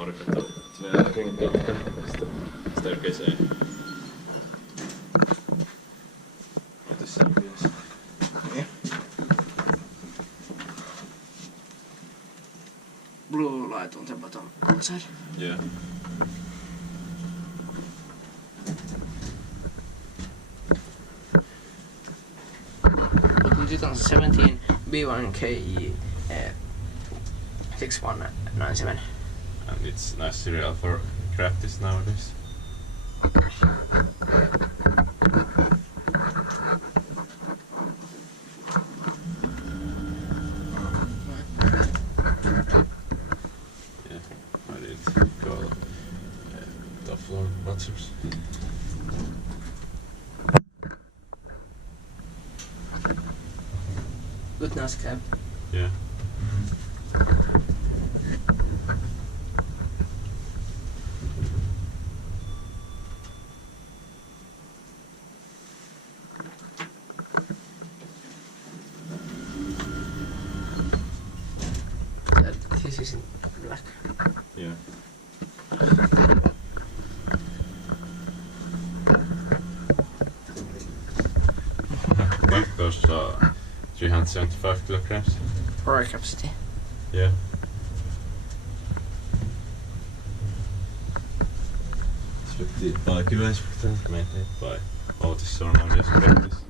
Vuorikatu ringbälten staircase. Otis Ambiance. Okay. Blue light on the bottom outside. Yeah. But in 2017, B1KE 6197. And it's nice cereal for crafties nowadays. Yeah, I did call top floor butchers. Good nice cab. Yeah. This is in black. Yeah. Weight goes 375 kilograms. Roll capacity. Yeah. Inspected by Kiwa, maintained by Otis GeN2 MRL.